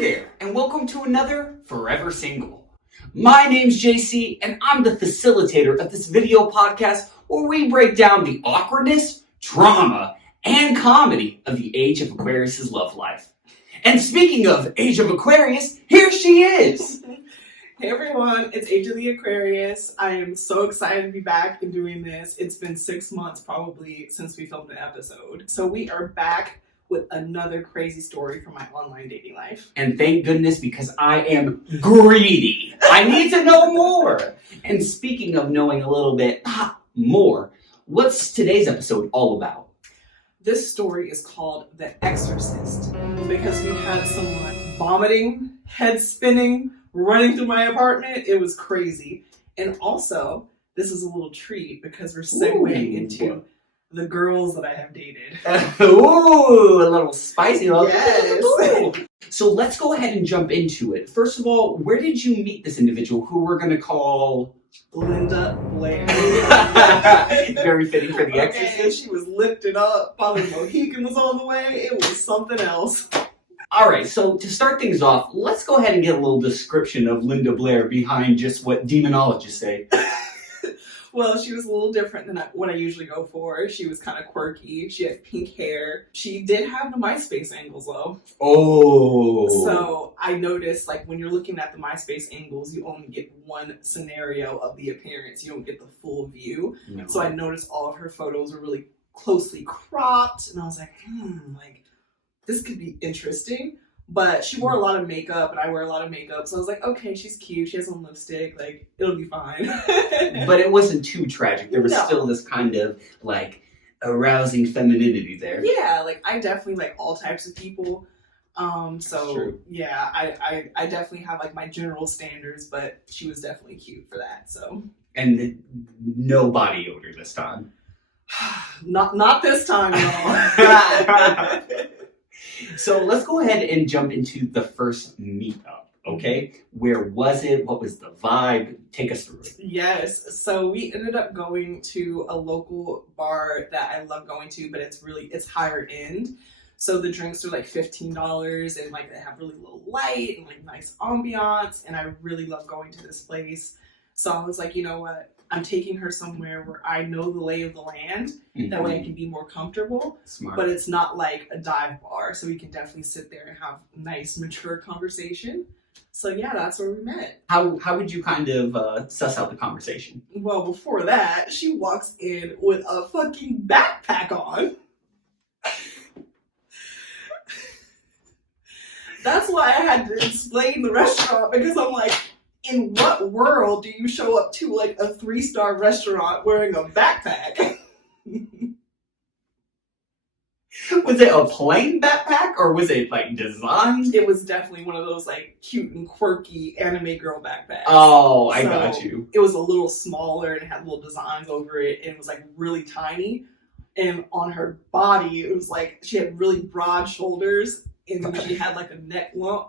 Hey there, and welcome to another Forever Single. My name's JC, and I'm the facilitator of this video podcast where we break down the awkwardness, drama, and comedy of the Age of Aquarius' love life. And speaking of Age of Aquarius, here she is! Hey everyone, it's Age of the Aquarius. I am so excited to be back and doing this. It's been 6 months probably since we filmed an episode. So we are back with another crazy story from my online dating life. And thank goodness, because I am greedy. I need to know more. And speaking of knowing a little bit more, what's today's episode all about? This story is called The Exorcist because we had someone vomiting, head spinning, running through my apartment. It was crazy. And also, this is a little treat because we're segueing into the girls that I have dated. Ooh, a little spicy. Yes. So let's go ahead and jump into it. First of all, where did you meet this individual who we're going to call Linda Blair? Very fitting for The Exorcist. Okay, she was lifted up. Probably Mohican was on the way. It was something else. All right, so to start things off, let's go ahead and get a little description of Linda Blair behind just what demonologists say. Well, she was a little different than what I usually go for. She was kind of quirky. She had pink hair. She did have the MySpace angles, though. Oh. So I noticed, like, when you're looking at the MySpace angles, you only get one scenario of the appearance. You don't get the full view. No. So I noticed all of her photos were really closely cropped. And I was like, this could be interesting. But she wore a lot of makeup, and I wear a lot of makeup. So I was like, okay, she's cute. She has some lipstick. Like, it'll be fine. But it wasn't too tragic. There was still this kind of, like, arousing femininity there. Yeah, like, I definitely like all types of people. So, True. yeah, I definitely have, like, my general standards, but she was definitely cute for that, so. And no body odor this time. Not this time, y'all. So let's go ahead and jump into the first meetup, okay? Where was it? What was the vibe? Take us through it. Yes, so we ended up going to a local bar that I love going to, but it's higher end. So the drinks are like $15 and like they have really low light and like nice ambiance, and I really love going to this place. So I was like, you know what? I'm taking her somewhere where I know the lay of the land. Mm-hmm. That way I can be more comfortable. Smart. But it's not like a dive bar, so we can definitely sit there and have nice, mature conversation. So yeah, that's where we met. How would you kind of suss out the conversation? Well, before that, she walks in with a fucking backpack on. That's why I had to explain the restaurant, because I'm like, in what world do you show up to like a 3-star restaurant wearing a backpack? Was it a plain backpack or was it like designed? It was definitely one of those like cute and quirky anime girl backpacks. Oh, I got you. It was a little smaller and had little designs over it, and it was like really tiny. And on her body, it was like she had really broad shoulders, and then she had like a neck lump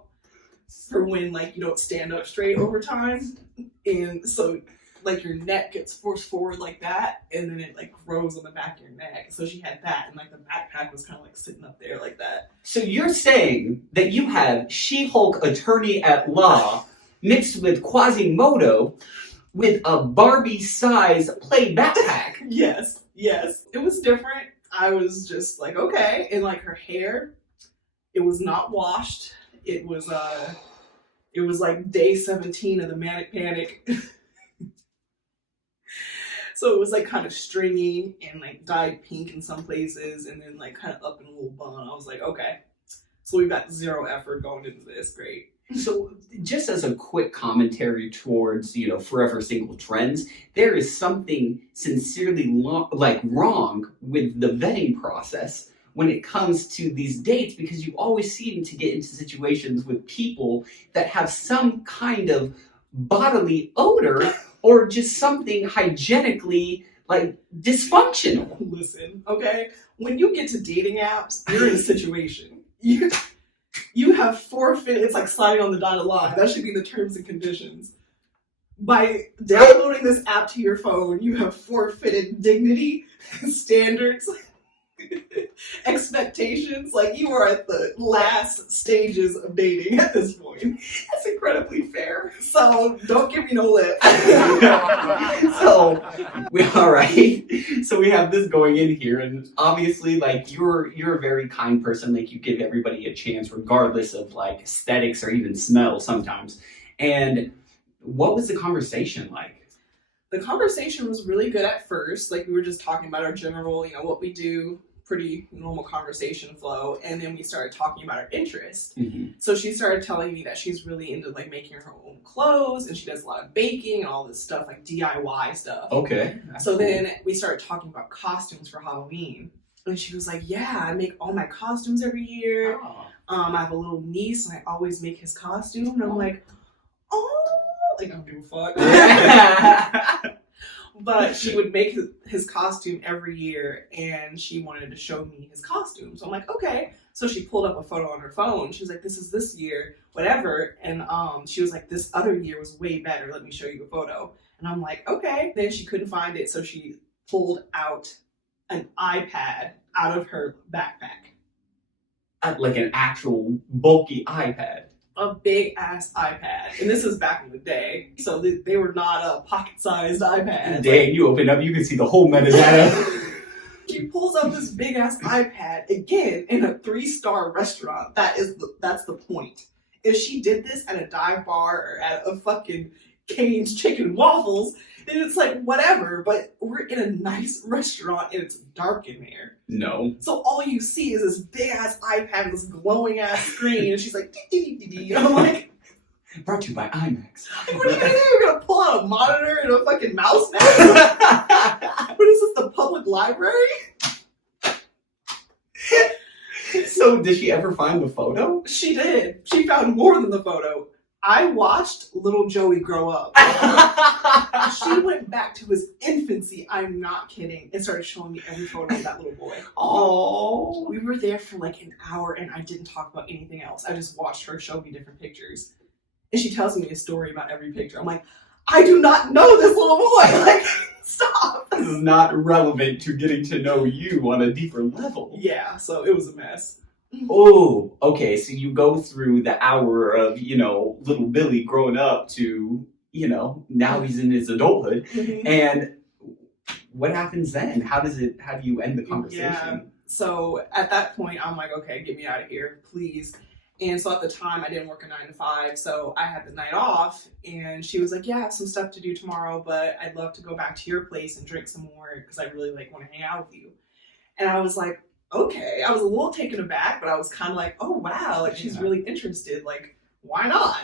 for when like you don't stand up straight over time, and so like your neck gets forced forward like that, and then it like grows on the back of your neck. So she had that, and like the backpack was kind of like sitting up there like that. So you're saying that you have She-Hulk attorney at law mixed with Quasimodo with a Barbie-sized play backpack? Yes. It was different. I was just like, okay. And like her hair, it was not washed. It was like day 17 of the manic panic. So it was like kind of stringy and like dyed pink in some places, and then like kind of up in a little bun. I was like, okay. So we've got zero effort going into this. Great. So just as a quick commentary towards, Forever Single trends, there is something sincerely wrong with the vetting process when it comes to these dates, because you always seem to get into situations with people that have some kind of bodily odor or just something hygienically like dysfunctional. Listen, okay? When you get to dating apps, you're in a situation. You have forfeited, it's like sliding on the dotted line. That should be the terms and conditions. By downloading this app to your phone, you have forfeited dignity, standards, expectations. Like, you are at the last stages of dating at this point. That's incredibly fair. So don't give me no lip. So all right. So we have this going in here, and obviously, like, you're a very kind person. Like, you give everybody a chance, regardless of like aesthetics or even smell sometimes. And what was the conversation like? The conversation was really good at first. Like, we were just talking about our general, what we do, pretty normal conversation flow. And then we started talking about our interests. Mm-hmm. So she started telling me that she's really into like making her own clothes, and she does a lot of baking and all this stuff, like DIY stuff. Okay. So then we started talking about costumes for Halloween. And she was like, yeah, I make all my costumes every year. Oh. I have a little niece, and I always make his costume. And I'm like, oh, like, I don't give a fuck. But she would make his costume every year, and she wanted to show me his costume. So I'm like, okay. So she pulled up a photo on her phone. She was like, this is this year, whatever. And she was like, this other year was way better. Let me show you a photo. And I'm like, okay. Then she couldn't find it, so she pulled out an iPad out of her backpack. Like an actual bulky iPad. A big ass iPad, and this is back in the day, so they were not a pocket-sized iPad. Dang, you open up, you can see the whole metadata. She pulls up this big ass iPad again in a 3-star restaurant. That's the point. If she did this at a dive bar or at a fucking Cane's Chicken and Waffles, then it's like whatever. But we're in a nice restaurant and it's dark in there. No. So all you see is this big ass iPad, this glowing ass screen, and she's like, dee, dee, dee, dee. And I'm like, brought to you by IMAX. like, what are you gonna do? You're gonna pull out a monitor and a fucking mouse now? What is this, the public library? So did she ever find the photo? She did. She found more than the photo. I watched little Joey grow up. She went back to his infancy, I'm not kidding, and started showing me every photo of that little boy. Oh. We were there for like an hour and I didn't talk about anything else. I just watched her show me different pictures. And she tells me a story about every picture. I'm like, I do not know this little boy. Like, stop. This is not relevant to getting to know you on a deeper level. Yeah, so it was a mess. Oh, okay. So you go through the hour of, little Billy growing up to, now he's in his adulthood. Mm-hmm. And what happens then? How do you end the conversation? Yeah. So at that point, I'm like, okay, get me out of here, please. And so at the time, I didn't work a 9 to 5, so I had the night off. And she was like, yeah, I have some stuff to do tomorrow, but I'd love to go back to your place and drink some more because I really want to hang out with you. And I was like, okay. I was a little taken aback, but I was kind of like, oh, wow, like, she's really interested. Like, why not,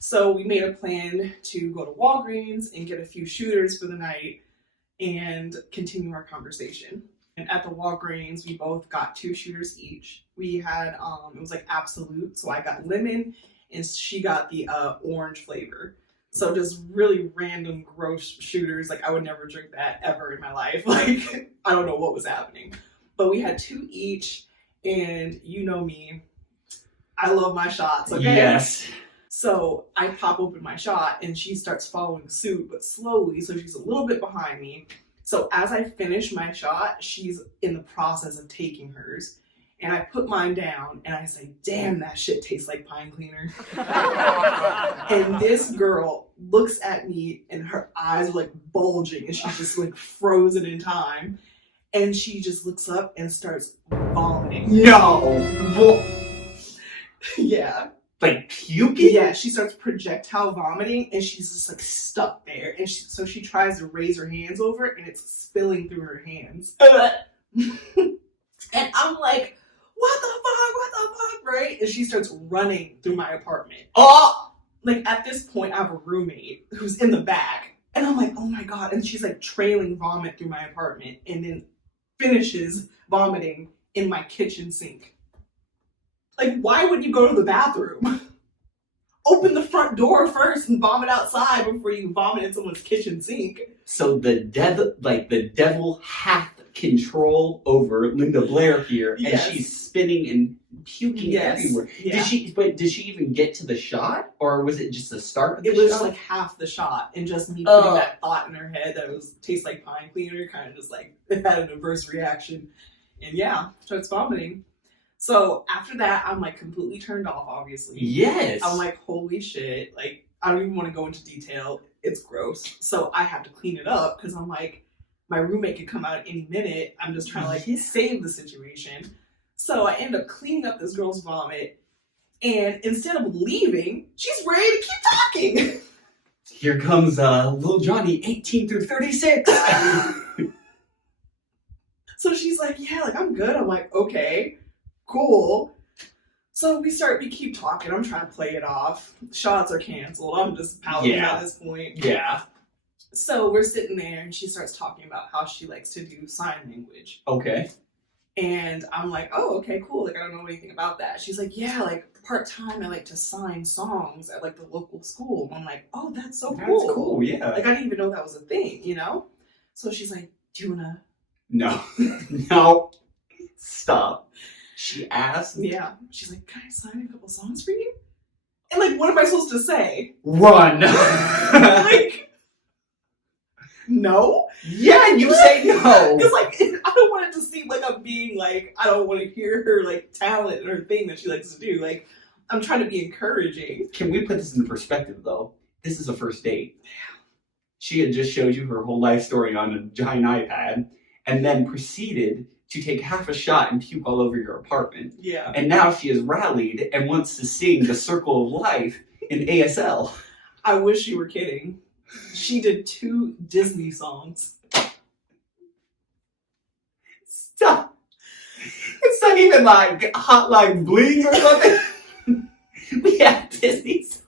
So we made a plan to go to Walgreens and get a few shooters for the night and continue our conversation. And at the Walgreens, we both got 2 shooters each. We had, it was like Absolute, so I got lemon, and she got the orange flavor. So just really random gross shooters. Like, I would never drink that ever in my life. Like, I don't know what was happening. But we had 2 each, and you know me, I love my shots, okay? Yes. So I pop open my shot, and she starts following suit, but slowly, so she's a little bit behind me. So as I finish my shot, she's in the process of taking hers. And I put mine down, and I say, damn, that shit tastes like pine cleaner. And this girl looks at me, and her eyes are like bulging, and she's just like frozen in time. And she just looks up and starts vomiting. No! Yeah. Like puking? Yeah, she starts projectile vomiting, and she's just like stuck there. And so she tries to raise her hands over it, and it's spilling through her hands. And I'm like, what the fuck, right? And she starts running through my apartment. Oh! Like, at this point, I have a roommate who's in the back. And I'm like, oh my God. And she's like trailing vomit through my apartment, and then finishes vomiting in my kitchen sink. Like, why would you go to the bathroom? Open the front door first and vomit outside before you vomit in someone's kitchen sink. So the devil hath control over Linda Blair here, and Yes. she's spinning and puking Yes. everywhere. Yeah. Did she even get to the shot, or was it just the start of the It was shot? like half the shot, and just me putting that thought in her head that it tastes like pine cleaner kind of just like it had an adverse reaction. And yeah, starts vomiting. So after that, I'm like completely turned off, obviously. Yes. I'm like, holy shit. Like, I don't even want to go into detail. It's gross. So I have to clean it up because I'm like, my roommate could come out at any minute. I'm just trying to like save the situation. So I end up cleaning up this girl's vomit. And instead of leaving, she's ready to keep talking. Here comes little Johnny, 18 through 36. So she's like, yeah, like I'm good. I'm like, okay, cool. So we keep talking. I'm trying to play it off. Shots are canceled. I'm just pouting at this point. Yeah. So we're sitting there and she starts talking about how she likes to do sign language. Okay. And I'm like, oh, okay, cool. Like, I don't know anything about that. She's like, yeah, like part-time I like to sign songs at like the local school. And I'm like, oh, that's so cool. That's cool, yeah. Like, I didn't even know that was a thing, you know? So she's like, do you wanna? No. No. Stop. She asked? Yeah. She's like, can I sign a couple songs for you? And like, what am I supposed to say? Run. Like, no? Yeah, you say no. Because like, I don't want it to seem like I'm being like, I don't want to hear her like talent and her thing that she likes to do. Like, I'm trying to be encouraging. Can we put this in perspective though? This is a first date. She had just showed you her whole life story on a giant iPad and then proceeded to take half a shot and puke all over your apartment. Yeah. And now she has rallied and wants to sing The Circle of Life in ASL. I wish you were kidding. She did 2 Disney songs. Stop. It's not even like Hotline Bling or something. We have Disney songs.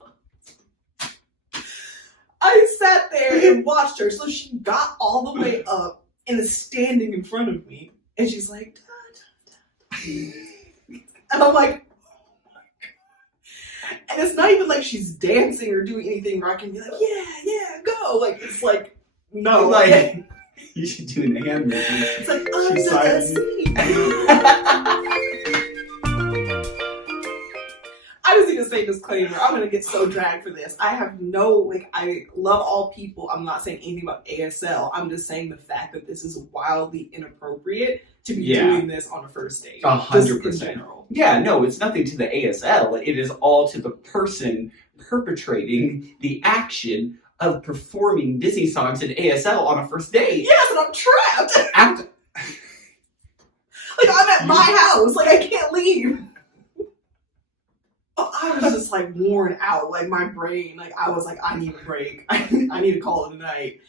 I sat there and watched her. So she got all the way up and is standing in front of me. And she's like, da, da, da. And I'm like, oh my God. And it's not even like she's dancing or doing anything where I can be like, yeah, go. Like, it's like, no. Like, you should do an hand movement. It's like, She's I just need to say disclaimer. I'm going to get so dragged for this. I have I love all people. I'm not saying anything about ASL. I'm just saying the fact that this is wildly inappropriate to be doing this on a first date. 100%. In general. Yeah, no, it's nothing to the ASL. It is all to the person perpetrating the action of performing Disney songs in ASL on a first date. Yes, and I'm trapped. Like, I'm at my house. Like, I can't leave. I was just like worn out, like my brain, like I was like, I need a break. I need to call it a night.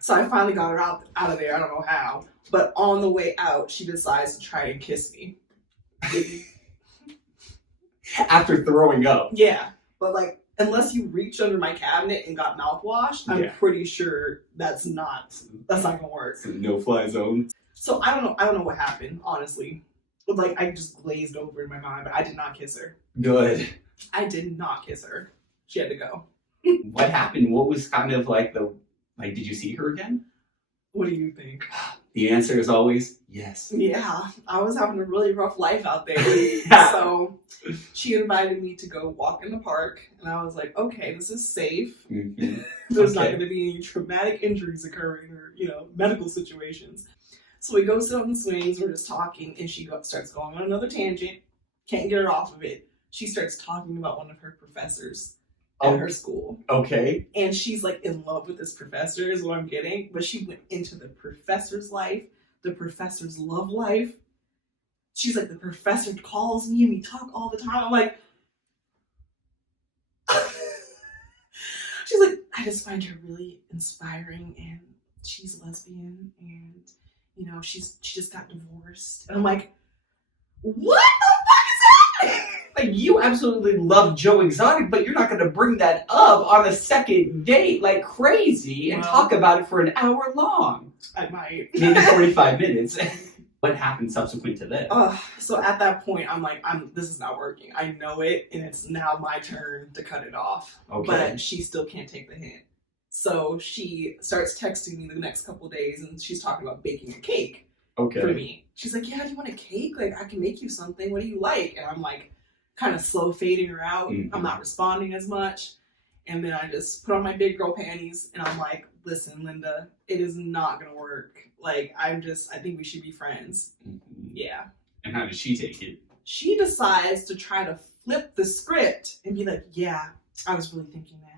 So I finally got her out of there. I don't know how, but on the way out, she decides to try and kiss me. After throwing up. Yeah, but like unless you reached under my cabinet and got mouthwash, I'm pretty sure that's not gonna work. No-fly zone. So I don't know what happened, honestly. Like I just glazed over in my mind, but I did not kiss her. Good. I did not kiss her. She had to go. What happened? What was kind of like did you see her again? What do you think? The answer is always yes. Yeah, I was having a really rough life out there. So she invited me to go walk in the park, and I was like, okay, this is safe. Mm-hmm. There's not going to be any traumatic injuries occurring or, medical situations. So we go sit on the swings, we're just talking, and she starts going on another tangent. Can't get her off of it. She starts talking about one of her professors at her school. Okay. And she's like in love with this professor is what I'm getting. But she went into the professor's life, the professor's love life. She's like, the professor calls me and we talk all the time. I'm like, she's like, I just find her really inspiring and she's lesbian and, she just got divorced. And I'm like, what the fuck is happening? Like, you absolutely love Joe Exotic, but you're not going to bring that up on a second date like crazy and talk about it for an hour long. I might. Maybe 45 minutes. What happened subsequent to this? So at that point, I'm like, this is not working. I know it, and it's now my turn to cut it off. Okay. But she still can't take the hint. So she starts texting me the next couple of days, and she's talking about baking a cake for me. She's like, yeah, do you want a cake? Like, I can make you something. What do you like? And I'm like, kind of slow fading her out. Mm-hmm. I'm not responding as much. And then I just put on my big girl panties, and I'm like, listen, Linda, it is not going to work. Like, I think we should be friends. Mm-hmm. Yeah. And how did she take it? She decides to try to flip the script and be like, yeah, I was really thinking that.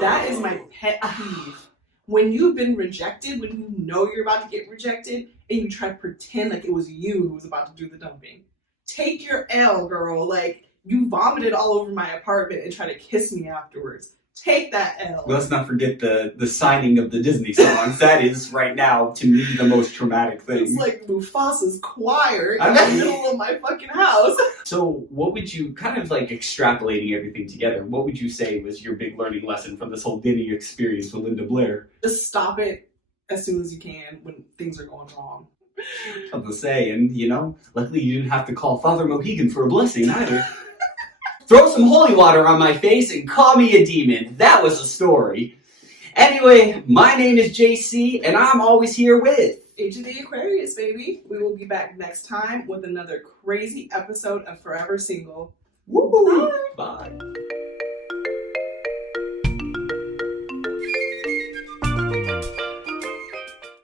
That is my pet peeve. When you've been rejected, when you know you're about to get rejected, and you try to pretend like it was you who was about to do the dumping. Take your L, girl. Like, you vomited all over my apartment and try to kiss me afterwards. Take that L. Let's not forget the signing of the Disney songs. That is, right now, to me, the most traumatic thing. It's like Mufasa's choir in the middle of my fucking house. So what would you, kind of like extrapolating everything together, what would you say was your big learning lesson from this whole dating experience with Linda Blair? Just stop it as soon as you can when things are going wrong. I'm to say, and luckily you didn't have to call Father Mohegan for a blessing either. Throw some holy water on my face and call me a demon. That was a story. Anyway, my name is JC, and I'm always here with Age of the Aquarius, baby. We will be back next time with another crazy episode of Forever Single. Woo! Bye.